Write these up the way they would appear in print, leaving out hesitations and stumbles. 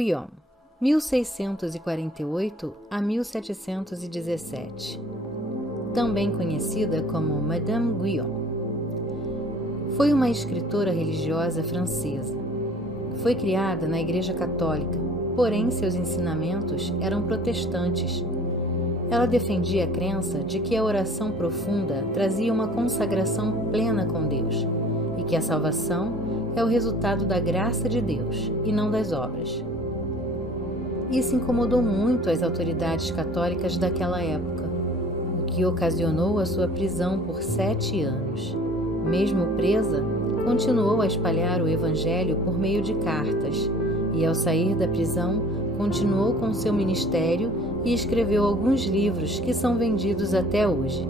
Guyon, 1648 a 1717, também conhecida como Madame Guyon. Foi uma escritora religiosa francesa. Foi criada na Igreja Católica, porém seus ensinamentos eram protestantes. Ela defendia a crença de que a oração profunda trazia uma consagração plena com Deus e que a salvação é o resultado da graça de Deus e não das obras. Isso incomodou muito as autoridades católicas daquela época, o que ocasionou a sua prisão por 7 anos. Mesmo presa, continuou a espalhar o Evangelho por meio de cartas e, ao sair da prisão, continuou com seu ministério e escreveu alguns livros que são vendidos até hoje.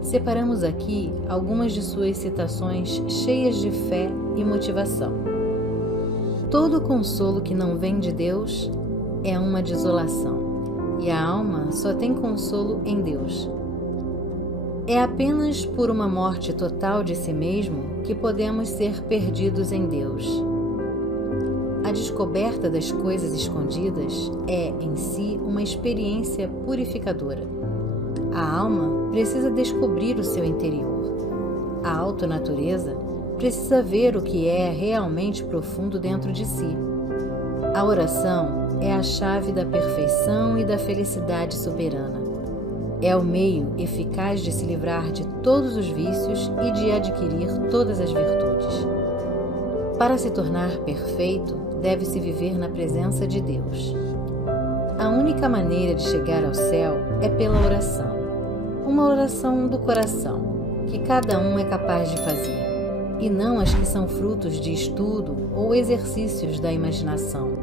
Separamos aqui algumas de suas citações cheias de fé e motivação. Todo consolo que não vem de Deus é uma desolação, e a alma só tem consolo em Deus. É apenas por uma morte total de si mesmo que podemos ser perdidos em Deus. A descoberta das coisas escondidas é, em si, uma experiência purificadora. A alma precisa descobrir o seu interior. A autonatureza precisa ver o que é realmente profundo dentro de si. A oração é a chave da perfeição e da felicidade soberana. É o meio eficaz de se livrar de todos os vícios e de adquirir todas as virtudes. Para se tornar perfeito, deve-se viver na presença de Deus. A única maneira de chegar ao céu é pela oração. Uma oração do coração, que cada um é capaz de fazer, e não as que são frutos de estudo ou exercícios da imaginação,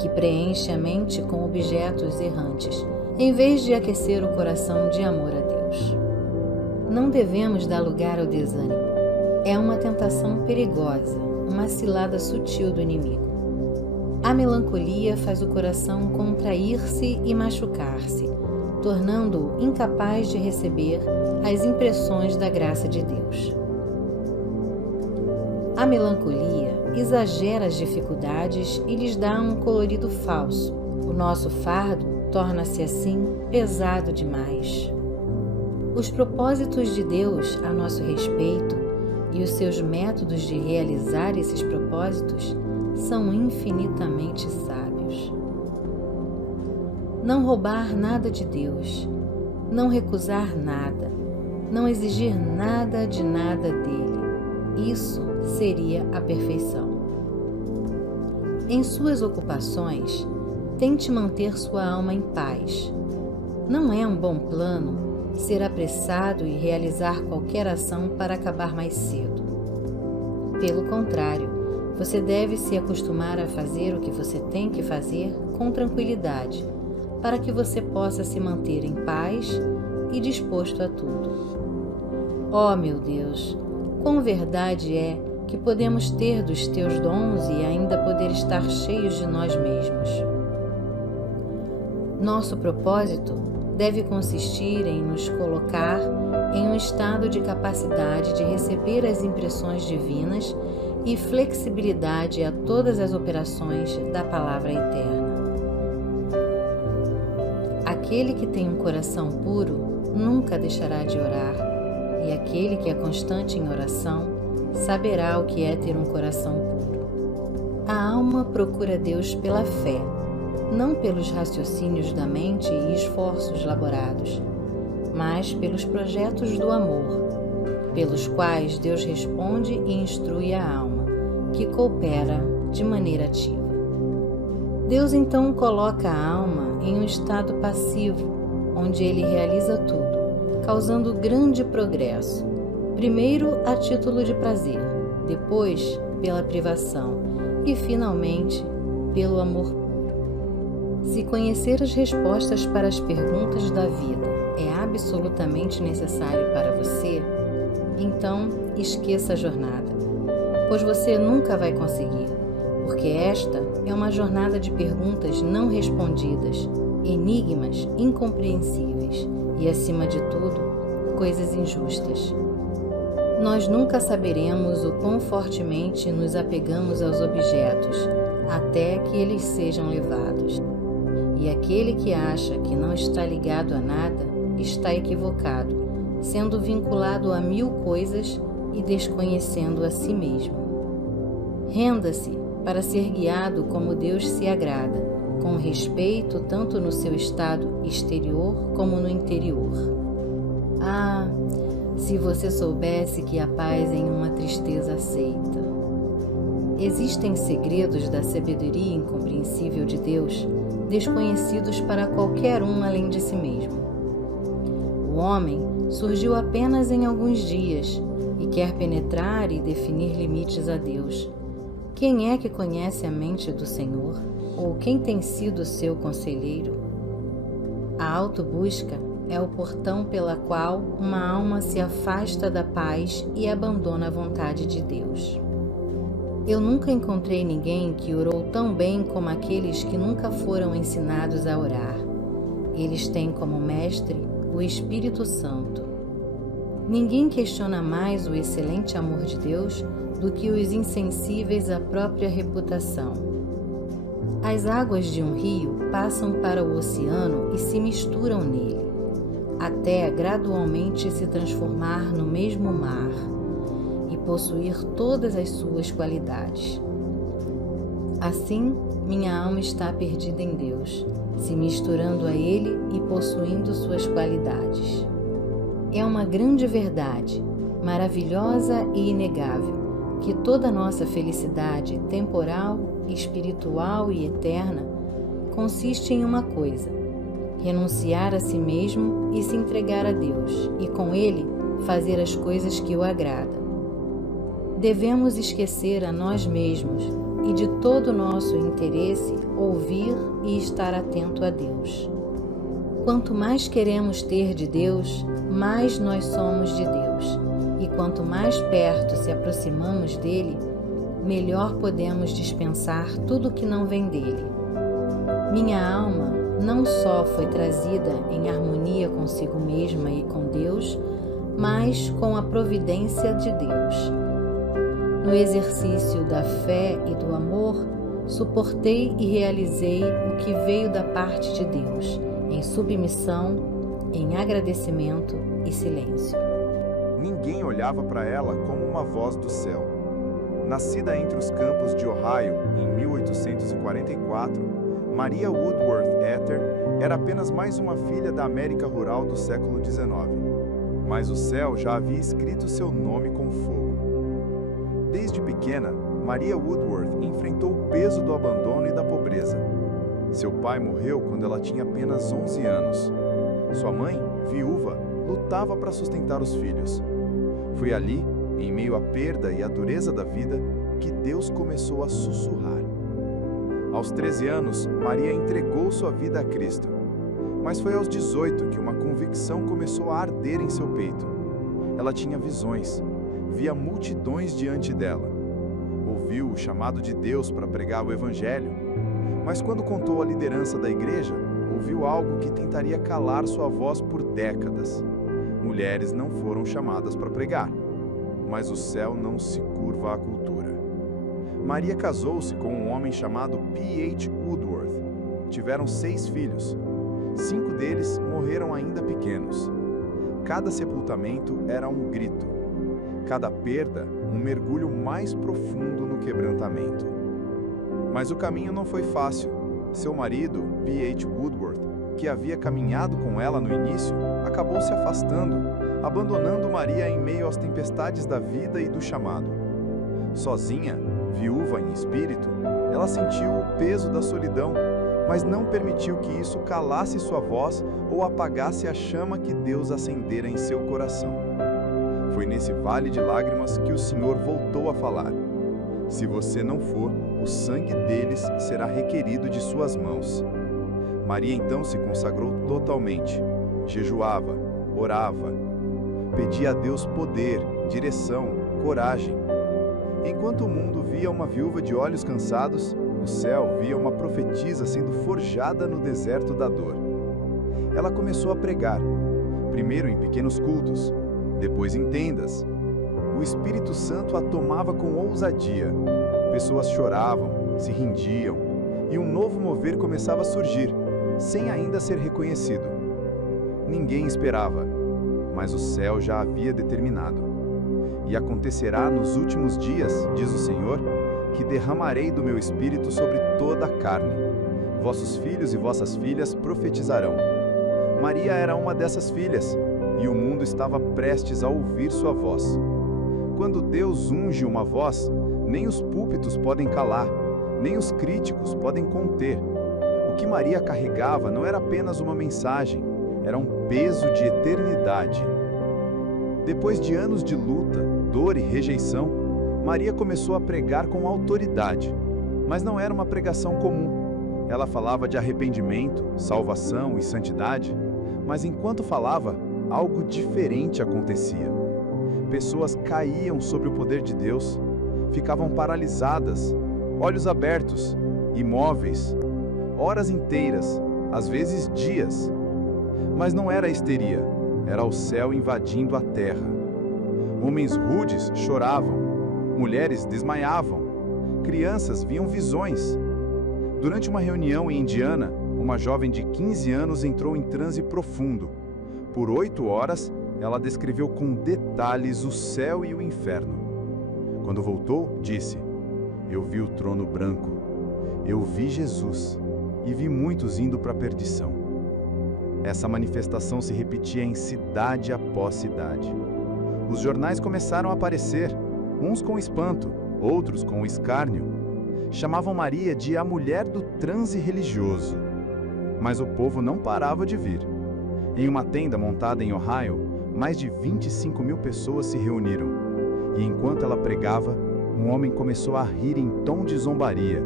que preenche a mente com objetos errantes, em vez de aquecer o coração de amor a Deus. Não devemos dar lugar ao desânimo. É uma tentação perigosa, uma cilada sutil do inimigo. A melancolia faz o coração contrair-se e machucar-se, tornando-o incapaz de receber as impressões da graça de Deus. A melancolia exagera as dificuldades e lhes dá um colorido falso. O nosso fardo torna-se assim pesado demais. Os propósitos de Deus a nosso respeito e os seus métodos de realizar esses propósitos são infinitamente sábios. Não roubar nada de Deus, não recusar nada, não exigir nada de nada dele. Isso seria a perfeição. Em suas ocupações, tente manter sua alma em paz. Não é um bom plano ser apressado e realizar qualquer ação para acabar mais cedo. Pelo contrário, você deve se acostumar a fazer o que você tem que fazer com tranquilidade, para que você possa se manter em paz e disposto a tudo. Oh, meu Deus, quão verdade é que podemos ter dos teus dons e ainda poder estar cheios de nós mesmos. Nosso propósito deve consistir em nos colocar em um estado de capacidade de receber as impressões divinas e flexibilidade a todas as operações da palavra eterna. Aquele que tem um coração puro nunca deixará de orar, e aquele que é constante em oração saberá o que é ter um coração puro. A alma procura Deus pela fé, não pelos raciocínios da mente e esforços laborados, mas pelos projetos do amor, pelos quais Deus responde e instrui a alma, que coopera de maneira ativa. Deus então coloca a alma em um estado passivo, onde ele realiza tudo, causando grande progresso, primeiro a título de prazer, depois pela privação e, finalmente, pelo amor puro. Se conhecer as respostas para as perguntas da vida é absolutamente necessário para você, então esqueça a jornada, pois você nunca vai conseguir, porque esta é uma jornada de perguntas não respondidas, enigmas incompreensíveis e, acima de tudo, coisas injustas. Nós nunca saberemos o quão fortemente nos apegamos aos objetos, até que eles sejam levados. E aquele que acha que não está ligado a nada está equivocado, sendo vinculado a 1000 coisas e desconhecendo a si mesmo. Renda-se para ser guiado como Deus se agrada, com respeito tanto no seu estado exterior como no interior. Ah, se você soubesse que há paz em uma tristeza aceita. Existem segredos da sabedoria incompreensível de Deus, desconhecidos para qualquer um além de si mesmo. O homem surgiu apenas em alguns dias e quer penetrar e definir limites a Deus. Quem é que conhece a mente do Senhor? Ou quem tem sido seu conselheiro? A autobusca é o portão pela qual uma alma se afasta da paz e abandona a vontade de Deus. Eu nunca encontrei ninguém que orou tão bem como aqueles que nunca foram ensinados a orar. Eles têm como mestre o Espírito Santo. Ninguém questiona mais o excelente amor de Deus do que os insensíveis à própria reputação. As águas de um rio passam para o oceano e se misturam nele, até gradualmente se transformar no mesmo mar e possuir todas as suas qualidades. Assim, minha alma está perdida em Deus, se misturando a Ele e possuindo suas qualidades. É uma grande verdade, maravilhosa e inegável, que toda nossa felicidade temporal, espiritual e eterna consiste em uma coisa: renunciar a si mesmo e se entregar a Deus, e com Ele fazer as coisas que o agradam. Devemos esquecer a nós mesmos e de todo o nosso interesse ouvir e estar atento a Deus. Quanto mais queremos ter de Deus, mais nós somos de Deus. E quanto mais perto se aproximamos dele, melhor podemos dispensar tudo que não vem dele. Minha alma não só foi trazida em harmonia consigo mesma e com Deus, mas com a providência de Deus. No exercício da fé e do amor, suportei e realizei o que veio da parte de Deus, em submissão, em agradecimento e silêncio. Ninguém olhava para ela como uma voz do céu. Nascida entre os campos de Ohio em 1844, Maria Woodworth Etter era apenas mais uma filha da América rural do século XIX. Mas o céu já havia escrito seu nome com fogo. Desde pequena, Maria Woodworth enfrentou o peso do abandono e da pobreza. Seu pai morreu quando ela tinha apenas 11 anos. Sua mãe, viúva, lutava para sustentar os filhos. Foi ali, em meio à perda e à dureza da vida, que Deus começou a sussurrar. Aos 13 anos, Maria entregou sua vida a Cristo. Mas foi aos 18 que uma convicção começou a arder em seu peito. Ela tinha visões, via multidões diante dela. Ouviu o chamado de Deus para pregar o Evangelho. Mas quando contou à liderança da igreja, ouviu algo que tentaria calar sua voz por décadas. Mulheres não foram chamadas para pregar, mas o céu não se curva à cultura. Maria casou-se com um homem chamado P.H. Woodworth. Tiveram 6 filhos. 5 deles morreram ainda pequenos. Cada sepultamento era um grito. Cada perda, um mergulho mais profundo no quebrantamento. Mas o caminho não foi fácil. Seu marido, P.H. Woodworth, que havia caminhado com ela no início, acabou se afastando, abandonando Maria em meio às tempestades da vida e do chamado. Sozinha, viúva em espírito, ela sentiu o peso da solidão, mas não permitiu que isso calasse sua voz ou apagasse a chama que Deus acendera em seu coração. Foi nesse vale de lágrimas que o Senhor voltou a falar: se você não for, o sangue deles será requerido de suas mãos. Maria então se consagrou totalmente. Jejuava, orava, pedia a Deus poder, direção, coragem. Enquanto o mundo via uma viúva de olhos cansados, o céu via uma profetisa sendo forjada no deserto da dor. Ela começou a pregar, primeiro em pequenos cultos, depois em tendas. O Espírito Santo a tomava com ousadia. Pessoas choravam, se rendiam, e um novo mover começava a surgir, sem ainda ser reconhecido. Ninguém esperava, mas o céu já havia determinado. E acontecerá nos últimos dias, diz o Senhor, que derramarei do meu espírito sobre toda a carne. Vossos filhos e vossas filhas profetizarão. Maria era uma dessas filhas, e o mundo estava prestes a ouvir sua voz. Quando Deus unge uma voz, nem os púlpitos podem calar, nem os críticos podem conter. O que Maria carregava não era apenas uma mensagem, era um peso de eternidade. Depois de anos de luta, dor e rejeição, Maria começou a pregar com autoridade, mas não era uma pregação comum. Ela falava de arrependimento, salvação e santidade, mas enquanto falava, algo diferente acontecia. Pessoas caíam sob o poder de Deus, ficavam paralisadas, olhos abertos, imóveis, horas inteiras, às vezes dias. Mas não era histeria, era o céu invadindo a terra. Homens rudes choravam, mulheres desmaiavam, crianças viam visões. Durante uma reunião em Indiana, uma jovem de 15 anos entrou em transe profundo. Por 8 horas, ela descreveu com detalhes o céu e o inferno. Quando voltou, disse: "Eu vi o trono branco, eu vi Jesus e vi muitos indo para a perdição." Essa manifestação se repetia em cidade após cidade. Os jornais começaram a aparecer, uns com espanto, outros com escárnio. Chamavam Maria de a mulher do transe religioso. Mas o povo não parava de vir. Em uma tenda montada em Ohio, mais de 25.000 pessoas se reuniram. E enquanto ela pregava, um homem começou a rir em tom de zombaria.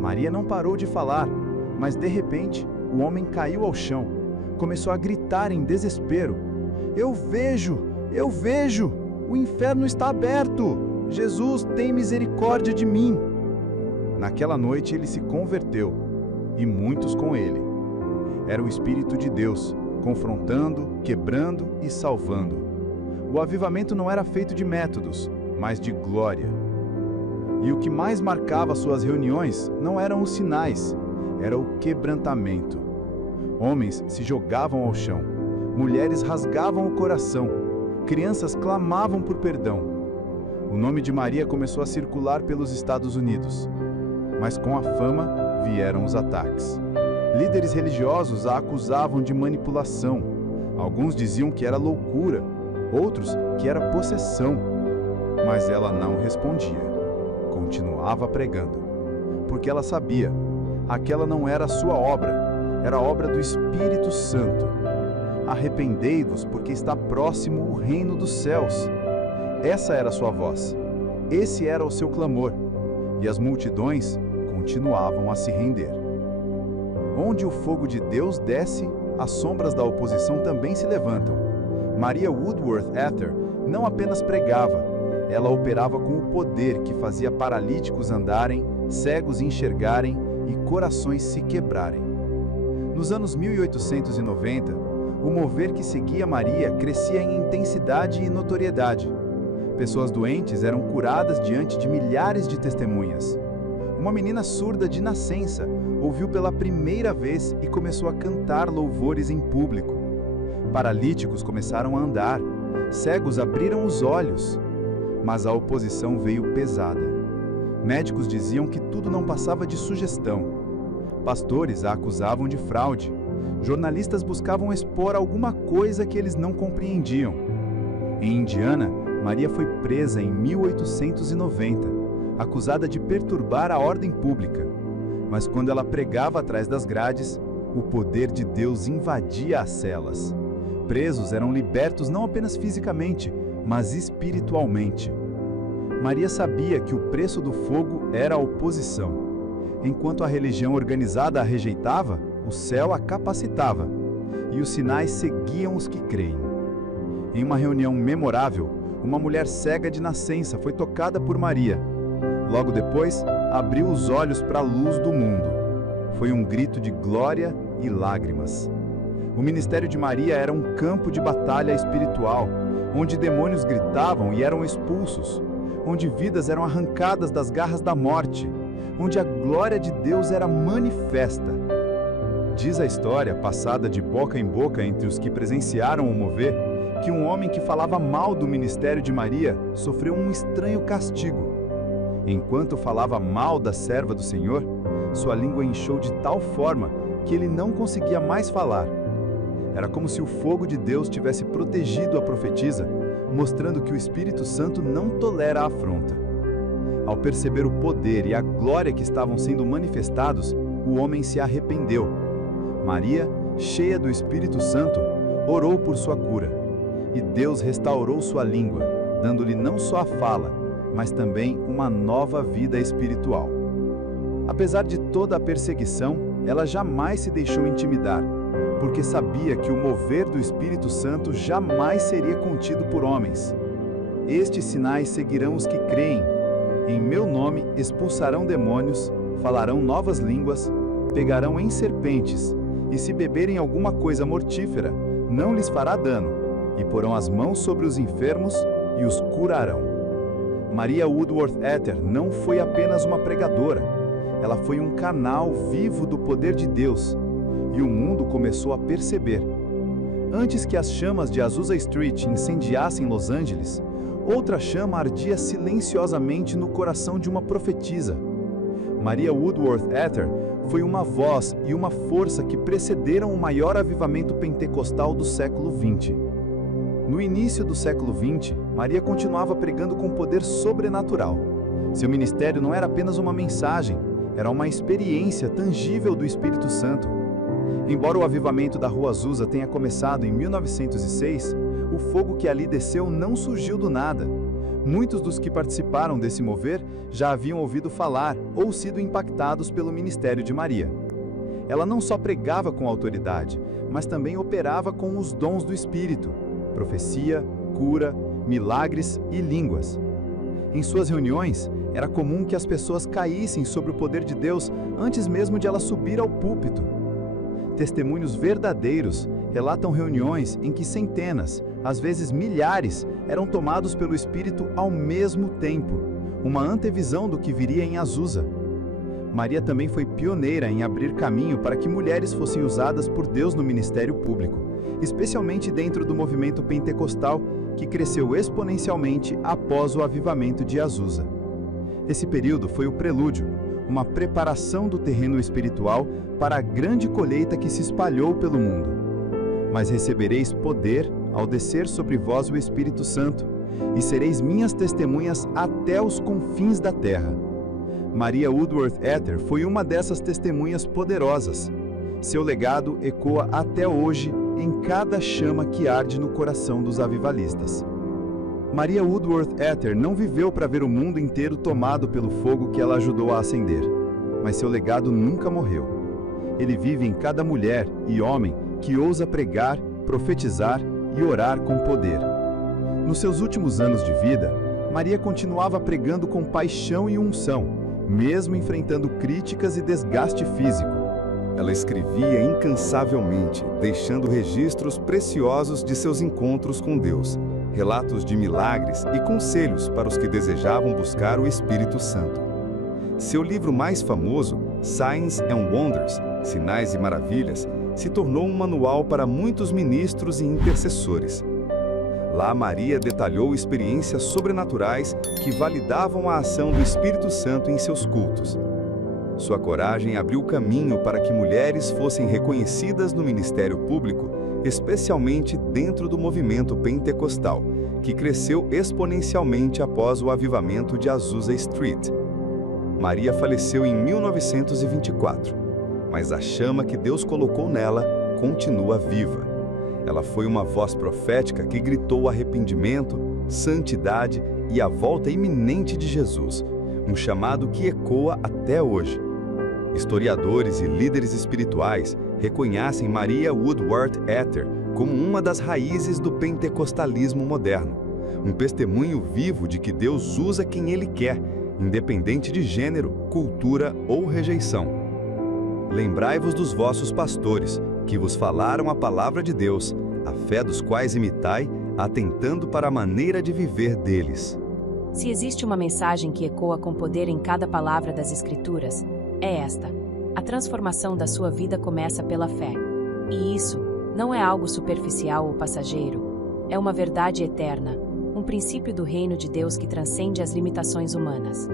Maria não parou de falar, mas de repente, o homem caiu ao chão. Começou a gritar em desespero: Eu vejo! O inferno está aberto! Jesus, tem misericórdia de mim!" Naquela noite ele se converteu, e muitos com ele. Era o Espírito de Deus, confrontando, quebrando e salvando. O avivamento não era feito de métodos, mas de glória. E o que mais marcava suas reuniões não eram os sinais, era o quebrantamento. Homens se jogavam ao chão, mulheres rasgavam o coração, crianças clamavam por perdão. O nome de Maria começou a circular pelos Estados Unidos. Mas com a fama vieram os ataques. Líderes religiosos a acusavam de manipulação. Alguns diziam que era loucura, outros que era possessão. Mas ela não respondia. Continuava pregando. Porque ela sabia, aquela não era a sua obra, era a obra do Espírito Santo. Arrependei-vos, porque está próximo o reino dos céus. Essa era a sua voz. Esse era o seu clamor. E as multidões continuavam a se render. Onde o fogo de Deus desce, as sombras da oposição também se levantam. Maria Woodworth Ether não apenas pregava, ela operava com o poder que fazia paralíticos andarem, cegos enxergarem e corações se quebrarem. Nos anos 1890, o mover que seguia Maria crescia em intensidade e notoriedade. Pessoas doentes eram curadas diante de milhares de testemunhas. Uma menina surda de nascença ouviu pela primeira vez e começou a cantar louvores em público. Paralíticos começaram a andar, cegos abriram os olhos. Mas a oposição veio pesada. Médicos diziam que tudo não passava de sugestão. Pastores a acusavam de fraude. Jornalistas buscavam expor alguma coisa que eles não compreendiam. Em Indiana, Maria foi presa em 1890, acusada de perturbar a ordem pública. Mas quando ela pregava atrás das grades, o poder de Deus invadia as celas. Presos eram libertos não apenas fisicamente, mas espiritualmente. Maria sabia que o preço do fogo era a oposição. Enquanto a religião organizada a rejeitava, o céu a capacitava, e os sinais seguiam os que creem. Em uma reunião memorável, uma mulher cega de nascença foi tocada por Maria. Logo depois, abriu os olhos para a luz do mundo. Foi um grito de glória e lágrimas. O ministério de Maria era um campo de batalha espiritual, onde demônios gritavam e eram expulsos, onde vidas eram arrancadas das garras da morte, onde a glória de Deus era manifesta. Diz a história, passada de boca em boca entre os que presenciaram o mover, que um homem que falava mal do ministério de Maria sofreu um estranho castigo. Enquanto falava mal da serva do Senhor, sua língua inchou de tal forma que ele não conseguia mais falar. Era como se o fogo de Deus tivesse protegido a profetisa, mostrando que o Espírito Santo não tolera a afronta. Ao perceber o poder e a glória que estavam sendo manifestados, o homem se arrependeu. Maria, cheia do Espírito Santo, orou por sua cura, e Deus restaurou sua língua, dando-lhe não só a fala, mas também uma nova vida espiritual. Apesar de toda a perseguição, ela jamais se deixou intimidar, porque sabia que o mover do Espírito Santo jamais seria contido por homens. Estes sinais seguirão os que creem. Em meu nome expulsarão demônios, falarão novas línguas, pegarão em serpentes, e se beberem alguma coisa mortífera, não lhes fará dano, e porão as mãos sobre os enfermos e os curarão. Maria Woodworth Etter não foi apenas uma pregadora, ela foi um canal vivo do poder de Deus, e o mundo começou a perceber. Antes que as chamas de Azusa Street incendiassem Los Angeles, outra chama ardia silenciosamente no coração de uma profetisa. Maria Woodworth Etter foi uma voz e uma força que precederam o maior avivamento pentecostal do século XX. No início do século XX, Maria continuava pregando com poder sobrenatural. Seu ministério não era apenas uma mensagem, era uma experiência tangível do Espírito Santo. Embora o avivamento da Rua Azusa tenha começado em 1906, o fogo que ali desceu não surgiu do nada. Muitos dos que participaram desse mover já haviam ouvido falar ou sido impactados pelo ministério de Maria. Ela não só pregava com autoridade, mas também operava com os dons do Espírito: profecia, cura, milagres e línguas. Em suas reuniões, era comum que as pessoas caíssem sobre o poder de Deus antes mesmo de ela subir ao púlpito. Testemunhos verdadeiros relatam reuniões em que centenas, às vezes milhares, eram tomados pelo Espírito ao mesmo tempo, uma antevisão do que viria em Azusa. Maria também foi pioneira em abrir caminho para que mulheres fossem usadas por Deus no ministério público, especialmente dentro do movimento pentecostal, que cresceu exponencialmente após o avivamento de Azusa. Esse período foi o prelúdio, uma preparação do terreno espiritual para a grande colheita que se espalhou pelo mundo. Mas recebereis poder ao descer sobre vós o Espírito Santo, e sereis minhas testemunhas até os confins da terra. Maria Woodworth Etter foi uma dessas testemunhas poderosas. Seu legado ecoa até hoje em cada chama que arde no coração dos avivalistas. Maria Woodworth Etter não viveu para ver o mundo inteiro tomado pelo fogo que ela ajudou a acender, mas seu legado nunca morreu. Ele vive em cada mulher e homem que ousa pregar, profetizar e orar com poder. Nos seus últimos anos de vida, Maria continuava pregando com paixão e unção, mesmo enfrentando críticas e desgaste físico. Ela escrevia incansavelmente, deixando registros preciosos de seus encontros com Deus, relatos de milagres e conselhos para os que desejavam buscar o Espírito Santo. Seu livro mais famoso, Signs and Wonders, Sinais e Maravilhas, se tornou um manual para muitos ministros e intercessores. Lá, Maria detalhou experiências sobrenaturais que validavam a ação do Espírito Santo em seus cultos. Sua coragem abriu caminho para que mulheres fossem reconhecidas no ministério público, especialmente dentro do movimento pentecostal, que cresceu exponencialmente após o avivamento de Azusa Street. Maria faleceu em 1924, mas a chama que Deus colocou nela continua viva. Ela foi uma voz profética que gritou arrependimento, santidade e a volta iminente de Jesus, um chamado que ecoa até hoje. Historiadores e líderes espirituais reconhecem Maria Woodworth Etter como uma das raízes do pentecostalismo moderno, um testemunho vivo de que Deus usa quem Ele quer, independente de gênero, cultura ou rejeição. Lembrai-vos dos vossos pastores, que vos falaram a palavra de Deus, a fé dos quais imitai, atentando para a maneira de viver deles. Se existe uma mensagem que ecoa com poder em cada palavra das Escrituras, é esta: a transformação da sua vida começa pela fé. E isso não é algo superficial ou passageiro, é uma verdade eterna, um princípio do reino de Deus que transcende as limitações humanas.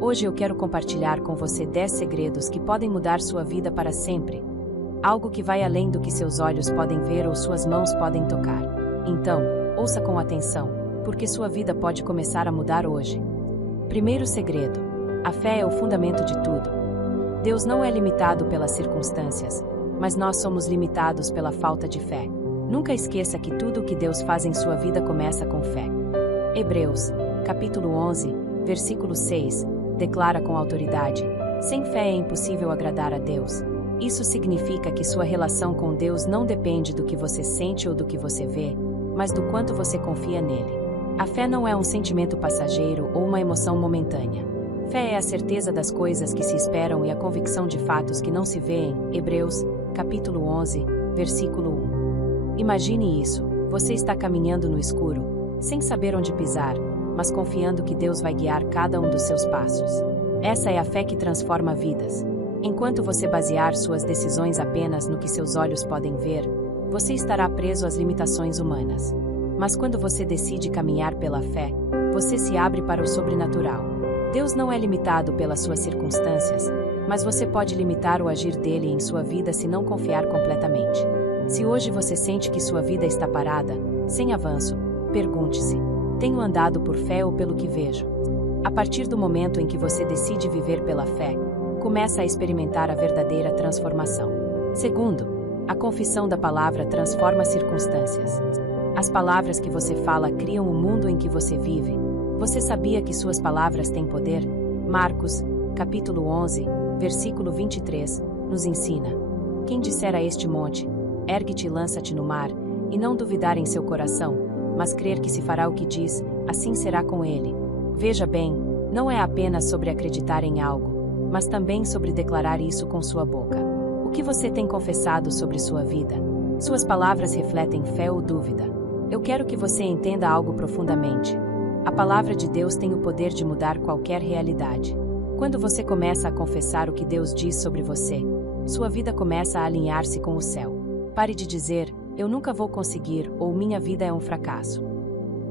Hoje eu quero compartilhar com você 10 segredos que podem mudar sua vida para sempre. Algo que vai além do que seus olhos podem ver ou suas mãos podem tocar. Então, ouça com atenção, porque sua vida pode começar a mudar hoje. Primeiro segredo: a fé é o fundamento de tudo. Deus não é limitado pelas circunstâncias, mas nós somos limitados pela falta de fé. Nunca esqueça que tudo o que Deus faz em sua vida começa com fé. Hebreus, capítulo 11, versículo 6, declara com autoridade: sem fé é impossível agradar a Deus. Isso significa que sua relação com Deus não depende do que você sente ou do que você vê, mas do quanto você confia nele. A fé não é um sentimento passageiro ou uma emoção momentânea. Fé é a certeza das coisas que se esperam e a convicção de fatos que não se veem. Hebreus, capítulo 11, versículo 1. Imagine isso: você está caminhando no escuro, sem saber onde pisar, mas confiando que Deus vai guiar cada um dos seus passos. Essa é a fé que transforma vidas. Enquanto você basear suas decisões apenas no que seus olhos podem ver, você estará preso às limitações humanas. Mas quando você decide caminhar pela fé, você se abre para o sobrenatural. Deus não é limitado pelas suas circunstâncias, mas você pode limitar o agir dele em sua vida se não confiar completamente. Se hoje você sente que sua vida está parada, sem avanço, pergunte-se: tenho andado por fé ou pelo que vejo? A partir do momento em que você decide viver pela fé, começa a experimentar a verdadeira transformação. Segundo, a confissão da palavra transforma circunstâncias. As palavras que você fala criam o mundo em que você vive. Você sabia que suas palavras têm poder? Marcos, capítulo 11, versículo 23, nos ensina: quem disser a este monte, ergue-te e lança-te no mar, e não duvidar em seu coração, mas crer que se fará o que diz, assim será com ele. Veja bem, não é apenas sobre acreditar em algo, mas também sobre declarar isso com sua boca. O que você tem confessado sobre sua vida? Suas palavras refletem fé ou dúvida? Eu quero que você entenda algo profundamente. A palavra de Deus tem o poder de mudar qualquer realidade. Quando você começa a confessar o que Deus diz sobre você, sua vida começa a alinhar-se com o céu. Pare de dizer: eu nunca vou conseguir, ou minha vida é um fracasso.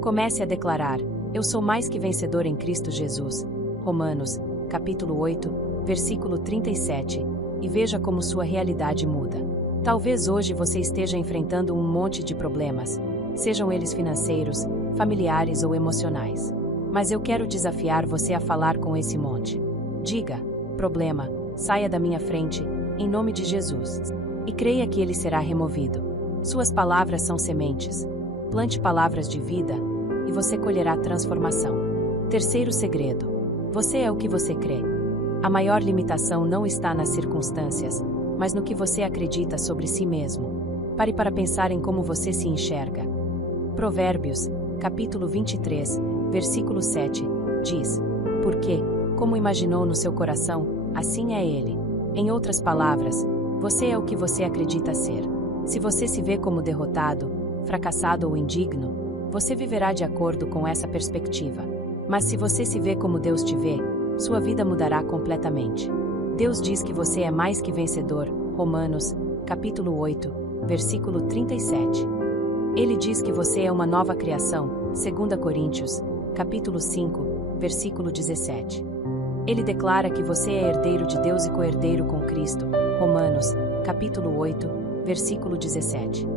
Comece a declarar: eu sou mais que vencedor em Cristo Jesus. Romanos, capítulo 8, versículo 37, e veja como sua realidade muda. Talvez hoje você esteja enfrentando um monte de problemas, sejam eles financeiros, familiares ou emocionais. Mas eu quero desafiar você a falar com esse monte. Diga: problema, saia da minha frente, em nome de Jesus. E creia que ele será removido. Suas palavras são sementes. Plante palavras de vida, e você colherá transformação. Terceiro segredo: você é o que você crê. A maior limitação não está nas circunstâncias, mas no que você acredita sobre si mesmo. Pare para pensar em como você se enxerga. Provérbios, capítulo 23, versículo 7, diz: porque, como imaginou no seu coração, assim é ele. Em outras palavras, você é o que você acredita ser. Se você se vê como derrotado, fracassado ou indigno, você viverá de acordo com essa perspectiva. Mas se você se vê como Deus te vê, sua vida mudará completamente. Deus diz que você é mais que vencedor. Romanos, capítulo 8, versículo 37. Ele diz que você é uma nova criação. 2 Coríntios, capítulo 5, versículo 17. Ele declara que você é herdeiro de Deus e co-herdeiro com Cristo. Romanos, capítulo 8, versículo 17.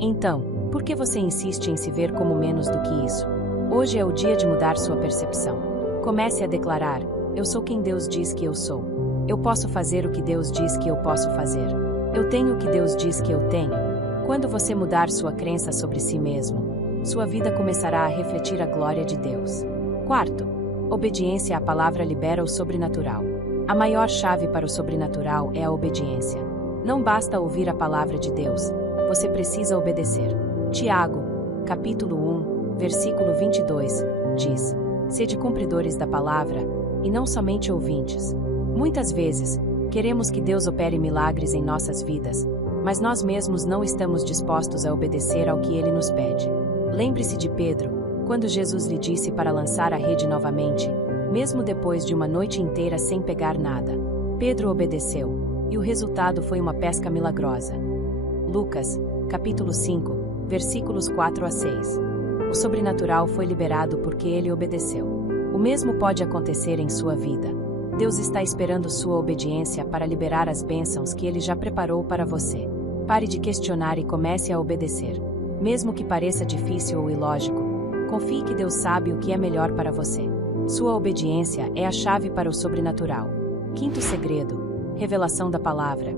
Então, por que você insiste em se ver como menos do que isso? Hoje é o dia de mudar sua percepção. Comece a declarar: eu sou quem Deus diz que eu sou. Eu posso fazer o que Deus diz que eu posso fazer. Eu tenho o que Deus diz que eu tenho. Quando você mudar sua crença sobre si mesmo, sua vida começará a refletir a glória de Deus. Quarto, obediência à palavra libera o sobrenatural. A maior chave para o sobrenatural é a obediência. Não basta ouvir a palavra de Deus, você precisa obedecer. Tiago, capítulo 1, versículo 22, diz: sede cumpridores da palavra, e não somente ouvintes. Muitas vezes, queremos que Deus opere milagres em nossas vidas, mas nós mesmos não estamos dispostos a obedecer ao que Ele nos pede. Lembre-se de Pedro, Quando Jesus lhe disse para lançar a rede novamente, mesmo depois de uma noite inteira sem pegar nada, Pedro obedeceu, e o resultado foi uma pesca milagrosa. Lucas, capítulo 5, versículos 4 a 6. O sobrenatural foi liberado porque ele obedeceu. O mesmo pode acontecer em sua vida. Deus está esperando sua obediência para liberar as bênçãos que ele já preparou para você. Pare de questionar e comece a obedecer. Mesmo que pareça difícil ou ilógico, confie que Deus sabe o que é melhor para você. Sua obediência é a chave para o sobrenatural. Quinto segredo: revelação da palavra.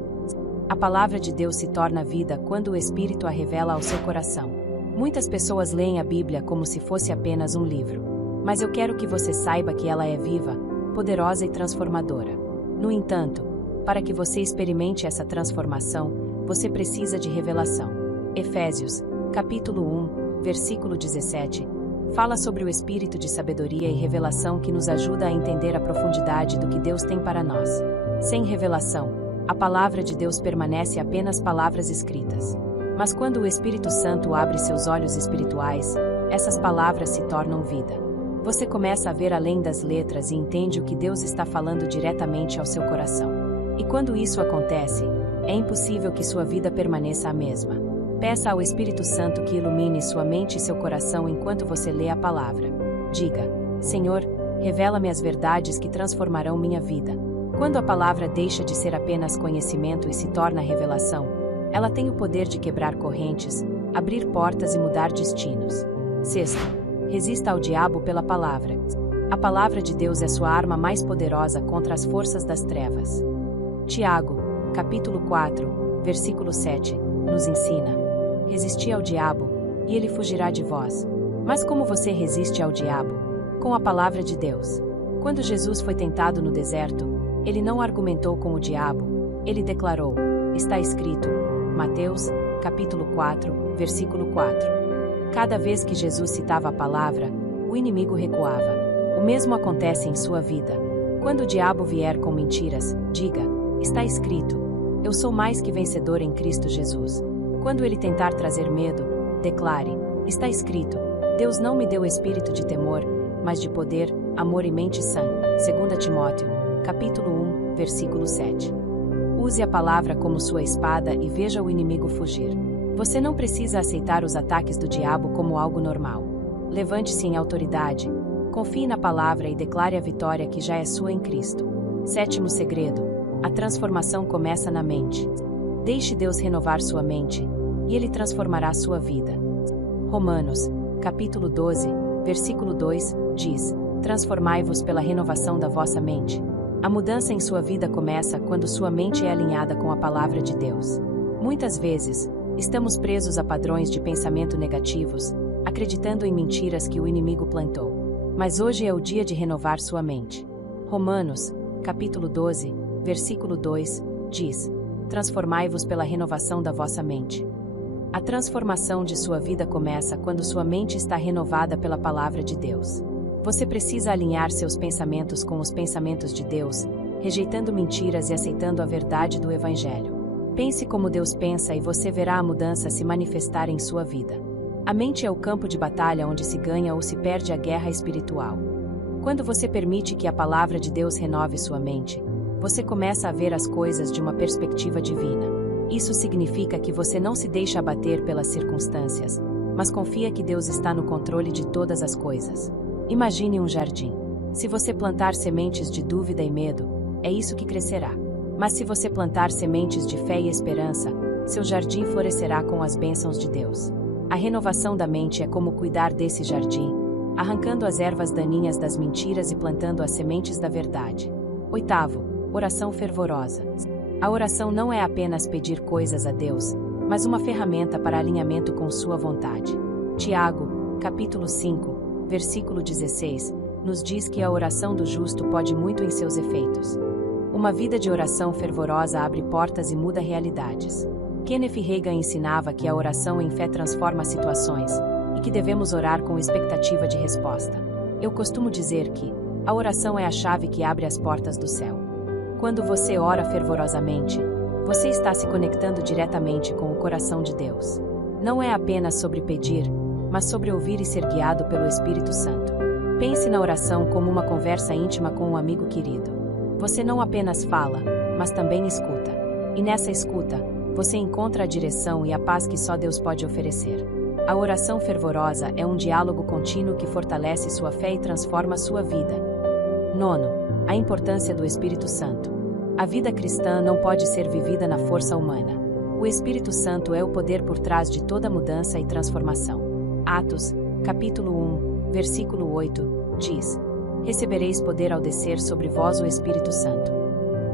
A palavra de Deus se torna vida quando o Espírito a revela ao seu coração. Muitas pessoas leem a Bíblia como se fosse apenas um livro. Mas eu quero que você saiba que ela é viva, poderosa e transformadora. No entanto, para que você experimente essa transformação, você precisa de revelação. Efésios, capítulo 1, versículo 17, fala sobre o espírito de sabedoria e revelação que nos ajuda a entender a profundidade do que Deus tem para nós. Sem revelação, a palavra de Deus permanece apenas palavras escritas. Mas quando o Espírito Santo abre seus olhos espirituais, essas palavras se tornam vida. Você começa a ver além das letras e entende o que Deus está falando diretamente ao seu coração. E quando isso acontece, é impossível que sua vida permaneça a mesma. Peça ao Espírito Santo que ilumine sua mente e seu coração enquanto você lê a palavra. Diga: Senhor, revela-me as verdades que transformarão minha vida. Quando a palavra deixa de ser apenas conhecimento e se torna revelação, ela tem o poder de quebrar correntes, abrir portas e mudar destinos. Sexto, resista ao diabo pela palavra. A palavra de Deus é sua arma mais poderosa contra as forças das trevas. Tiago, capítulo 4, versículo 7, nos ensina: resisti ao diabo, e ele fugirá de vós. Mas como você resiste ao diabo? Com a palavra de Deus. Quando Jesus foi tentado no deserto, ele não argumentou com o diabo, ele declarou: está escrito. Mateus, capítulo 4, versículo 4. Cada vez que Jesus citava a palavra, o inimigo recuava. O mesmo acontece em sua vida. Quando o diabo vier com mentiras, diga: está escrito. Eu sou mais que vencedor em Cristo Jesus. Quando ele tentar trazer medo, declare: está escrito. Deus não me deu espírito de temor, mas de poder, amor e mente sã. 2 Timóteo, capítulo 1, versículo 7. Use a palavra como sua espada e veja o inimigo fugir. Você não precisa aceitar os ataques do diabo como algo normal. Levante-se em autoridade, confie na palavra e declare a vitória que já é sua em Cristo. Sétimo segredo: a transformação começa na mente. Deixe Deus renovar sua mente, e Ele transformará sua vida. Romanos, capítulo 12, versículo 2, diz: transformai-vos pela renovação da vossa mente. A mudança em sua vida começa quando sua mente é alinhada com a palavra de Deus. Muitas vezes, estamos presos a padrões de pensamento negativos, acreditando em mentiras que o inimigo plantou. Mas hoje é o dia de renovar sua mente. Romanos, capítulo 12, versículo 2, diz: transformai-vos pela renovação da vossa mente. A transformação de sua vida começa quando sua mente está renovada pela palavra de Deus. Você precisa alinhar seus pensamentos com os pensamentos de Deus, rejeitando mentiras e aceitando a verdade do Evangelho. Pense como Deus pensa e você verá a mudança se manifestar em sua vida. A mente é o campo de batalha onde se ganha ou se perde a guerra espiritual. Quando você permite que a palavra de Deus renove sua mente, você começa a ver as coisas de uma perspectiva divina. Isso significa que você não se deixa abater pelas circunstâncias, mas confia que Deus está no controle de todas as coisas. Imagine um jardim. Se você plantar sementes de dúvida e medo, é isso que crescerá. Mas se você plantar sementes de fé e esperança, seu jardim florescerá com as bênçãos de Deus. A renovação da mente é como cuidar desse jardim, arrancando as ervas daninhas das mentiras e plantando as sementes da verdade. Oitavo, oração fervorosa. A oração não é apenas pedir coisas a Deus, mas uma ferramenta para alinhamento com sua vontade. Tiago, capítulo 5, versículo 16, nos diz que a oração do justo pode muito em seus efeitos. Uma vida de oração fervorosa abre portas e muda realidades. Kenneth Reagan ensinava que a oração em fé transforma situações, e que devemos orar com expectativa de resposta. Eu costumo dizer que a oração é a chave que abre as portas do céu. Quando você ora fervorosamente, você está se conectando diretamente com o coração de Deus. Não é apenas sobre pedir, mas sobre ouvir e ser guiado pelo Espírito Santo. Pense na oração como uma conversa íntima com um amigo querido. Você não apenas fala, mas também escuta. E nessa escuta, você encontra a direção e a paz que só Deus pode oferecer. A oração fervorosa é um diálogo contínuo que fortalece sua fé e transforma sua vida. 9. A importância do Espírito Santo. A vida cristã não pode ser vivida na força humana. O Espírito Santo é o poder por trás de toda mudança e transformação. Atos, capítulo 1, versículo 8, diz: Recebereis poder ao descer sobre vós o Espírito Santo.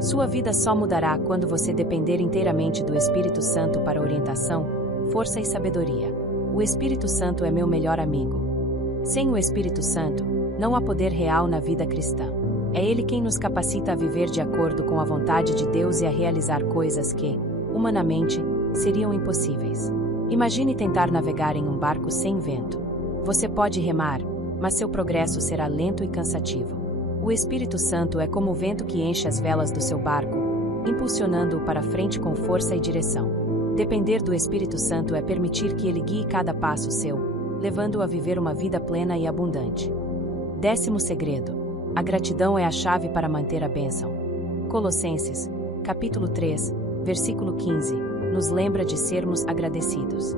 Sua vida só mudará quando você depender inteiramente do Espírito Santo para orientação, força e sabedoria. O Espírito Santo é meu melhor amigo. Sem o Espírito Santo, não há poder real na vida cristã. É Ele quem nos capacita a viver de acordo com a vontade de Deus e a realizar coisas que, humanamente, seriam impossíveis. Imagine tentar navegar em um barco sem vento. Você pode remar, mas seu progresso será lento e cansativo. O Espírito Santo é como o vento que enche as velas do seu barco, impulsionando-o para frente com força e direção. Depender do Espírito Santo é permitir que Ele guie cada passo seu, levando-o a viver uma vida plena e abundante. 10º segredo. A gratidão é a chave para manter a bênção. Colossenses, capítulo 3, versículo 15, nos lembra de sermos agradecidos.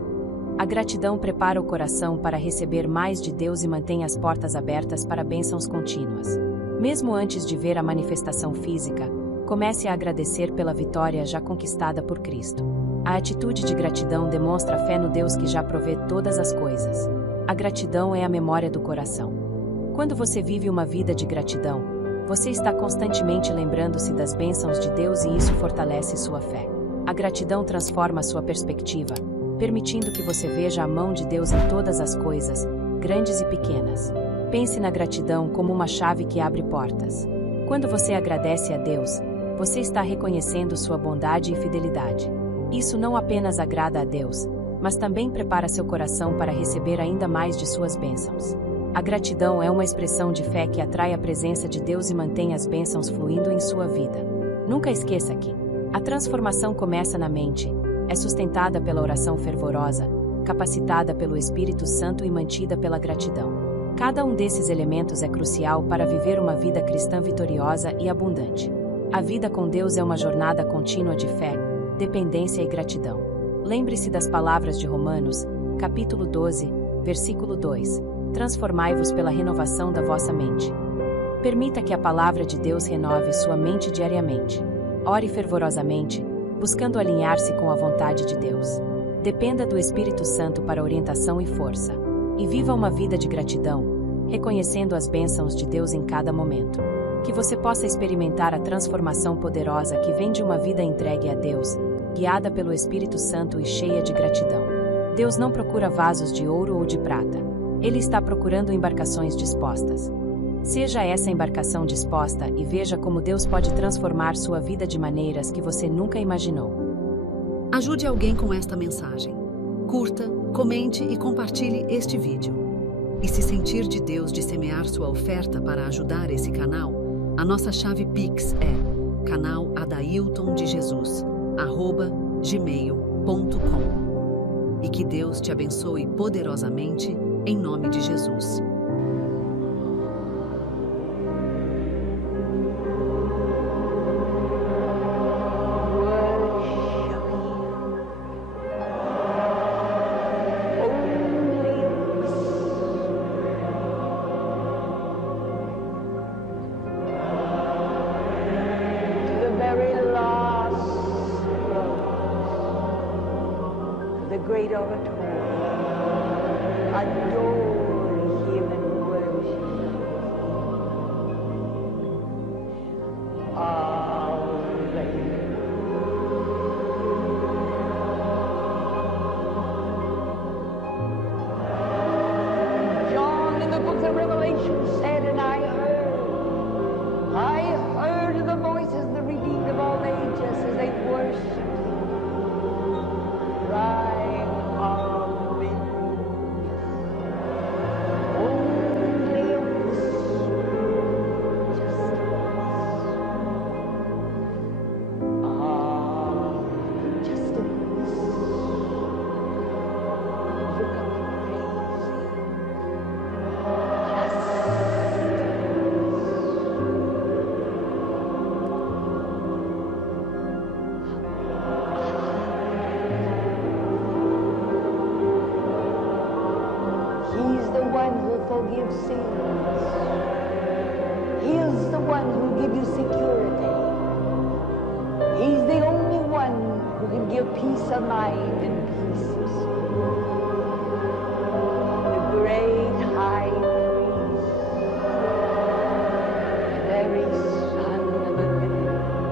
A gratidão prepara o coração para receber mais de Deus e mantém as portas abertas para bênçãos contínuas. Mesmo antes de ver a manifestação física, comece a agradecer pela vitória já conquistada por Cristo. A atitude de gratidão demonstra fé no Deus que já provê todas as coisas. A gratidão é a memória do coração. Quando você vive uma vida de gratidão, você está constantemente lembrando-se das bênçãos de Deus e isso fortalece sua fé. A gratidão transforma sua perspectiva, permitindo que você veja a mão de Deus em todas as coisas, grandes e pequenas. Pense na gratidão como uma chave que abre portas. Quando você agradece a Deus, você está reconhecendo sua bondade e fidelidade. Isso não apenas agrada a Deus, mas também prepara seu coração para receber ainda mais de suas bênçãos. A gratidão é uma expressão de fé que atrai a presença de Deus e mantém as bênçãos fluindo em sua vida. Nunca esqueça que a transformação começa na mente, é sustentada pela oração fervorosa, capacitada pelo Espírito Santo e mantida pela gratidão. Cada um desses elementos é crucial para viver uma vida cristã vitoriosa e abundante. A vida com Deus é uma jornada contínua de fé, dependência e gratidão. Lembre-se das palavras de Romanos, capítulo 12, versículo 2. Transformai-vos pela renovação da vossa mente. Permita que a palavra de Deus renove sua mente diariamente. Ore fervorosamente, buscando alinhar-se com a vontade de Deus. Dependa do Espírito Santo para orientação e força. E viva uma vida de gratidão, reconhecendo as bênçãos de Deus em cada momento. Que você possa experimentar a transformação poderosa que vem de uma vida entregue a Deus, guiada pelo Espírito Santo e cheia de gratidão. Deus não procura vasos de ouro ou de prata. Ele está procurando embarcações dispostas. Seja essa embarcação disposta e veja como Deus pode transformar sua vida de maneiras que você nunca imaginou. Ajude alguém com esta mensagem. Curta, comente e compartilhe este vídeo. E se sentir de Deus de semear sua oferta para ajudar esse canal, a nossa chave Pix é canaladailtondejesus@gmail.com. E que Deus te abençoe poderosamente em nome de Jesus. The great orator, adore him and worship him. John in the book of Revelation said, and I heard the voices of the redeemed of all ages as they worship him. Right. forgive sins. He is the one who gives you security. He's the only one who can give peace of mind and peace of spirit. The great high priest, the very Son of the living God.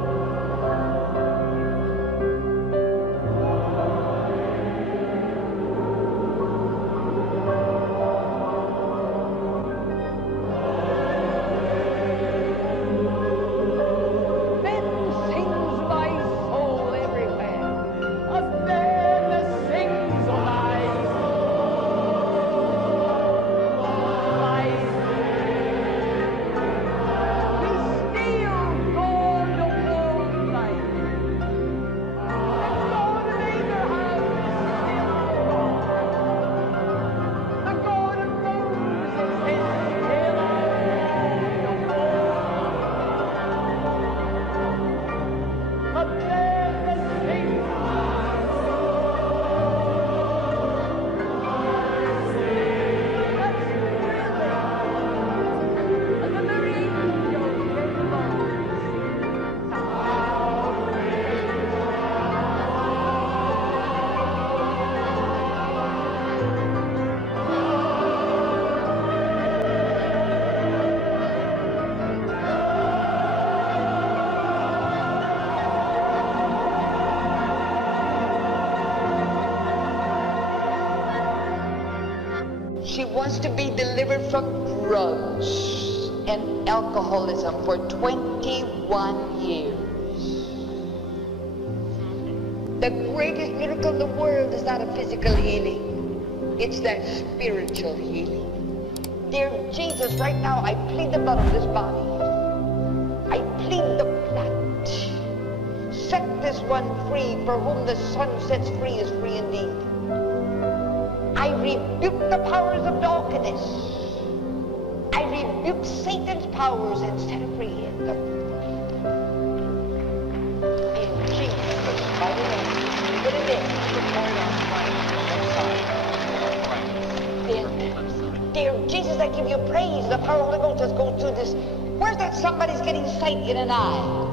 Then sings my soul everywhere. Then sings my soul. My the still God of all life. The God of Abraham is still our God. The God of Moses is still our God. But then sings my That's thrilling. And the very angels get along. She wants to be delivered from drugs and alcoholism for 21 years. The greatest miracle in the world is not a physical healing. It's that spiritual healing. Dear Jesus, right now I plead the blood of this body. I plead the blood. Set this one free, for whom the Son sets free is free indeed. I rebuke the powers of darkness. I rebuke Satan's powers and set her free. In Jesus' mighty name. Put it in. Dear Jesus, I give you praise. The power of the Holy Ghost just goes through this. Where's that somebody's getting sight in an eye?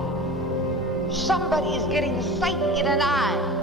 Somebody is getting sight in an eye.